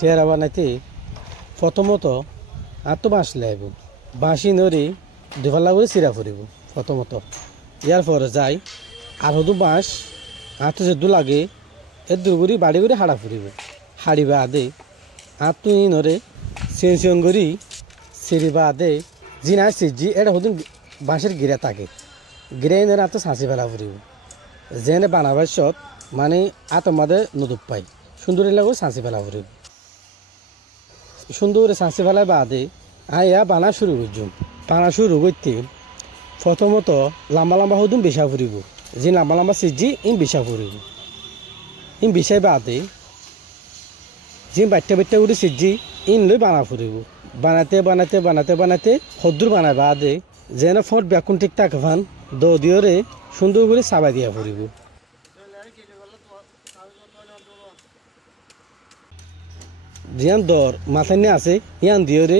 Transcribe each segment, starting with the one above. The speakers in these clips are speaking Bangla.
টেরা বানাইতে প্রথমত আত্ম বাঁশ লাইব বাঁশি নড়ি দুফাল্লা করে চিরা ফুরিব প্রথমত ইয়ার পরে যাই আর হদু বাঁশ হাতে যে দু লাগে এর দুগুড়ি বাড়ি করে হাড়া ফুরিব হাড়িবা আদে হাত নরে সিয়ন করি সিঁড়িবা আদে জি না সিজি এটা হদুন বাঁশের গিরা থাকে গিরাই নরে হাত ছাঁচি ফেলা ফুরিব যেনে বানাবার সত মানে আতর মাদে নদুপ পাই সুন্দর লাগো ছাঁচি ফেলা ফুরিব সুন্দর ছাঁচি ফেলাই বাদে আয়া বানা শুরু করছুম বানা শুরু করতে প্রথমত লম্বা লম্বা হদুম বেশা ফুরিব যে লম্বা লম্বা সিজি ইন বেশা ফুরিব ইন বেশাই বাদে যে বাট্টা বাট্টা উঠে সিজি ইন লই বানা ফুরিব বানাতে বানাতে বানাতে বানাতে হদ্দুর বানায় বাদে যেন ফট ব্যাকুন ঠিক থাকে ফান দিওরে সুন্দর করে চাবাই দিয়া ফুরিব জিয়ান দর মাথায় নিয়ে আছে ইয়ান দিওরে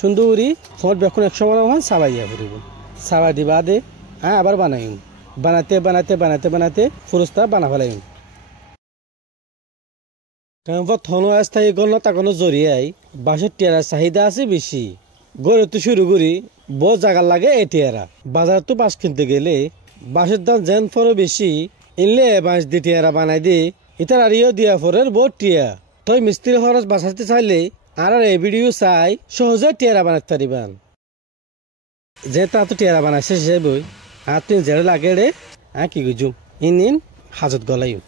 সুন্দর করে ফট ব্যাকুন 100 মান চাবাই দিয়া ফুরিব চাবাই দি বাদে আবার বানাইম বানাতে বানাতে বানাতে বানাতে ফুরস্তা বানা ফেলাইম থন স্থায়ী গণ তাকানো জরিয়াই বাঁশের টিয়ারার চাহিদা আছে বেশি গড়ে তো শুরু করি বহু জায়গা লাগে এই টিয়ারা বাজার তো বাঁশ কিনতে গেলে বাঁশের দাম যেন ফরো বেশি ইনলে বাঁশ দিয়ে টিয়ারা বানাই দি ইতার আর ইয়ে দিয়া ফরের বহুত টিয়া তই মিস্ত্রি খরচ বাঁচাতে চাইলে আর এই ভিডিও চাই সহজে টিয়ারা বানাতে পারিবান যে তা তো টিয়ারা বানাইছে সে বই আর তুই জেড়ে লাগে রে কি গুজুম ইন হাজত গলাইম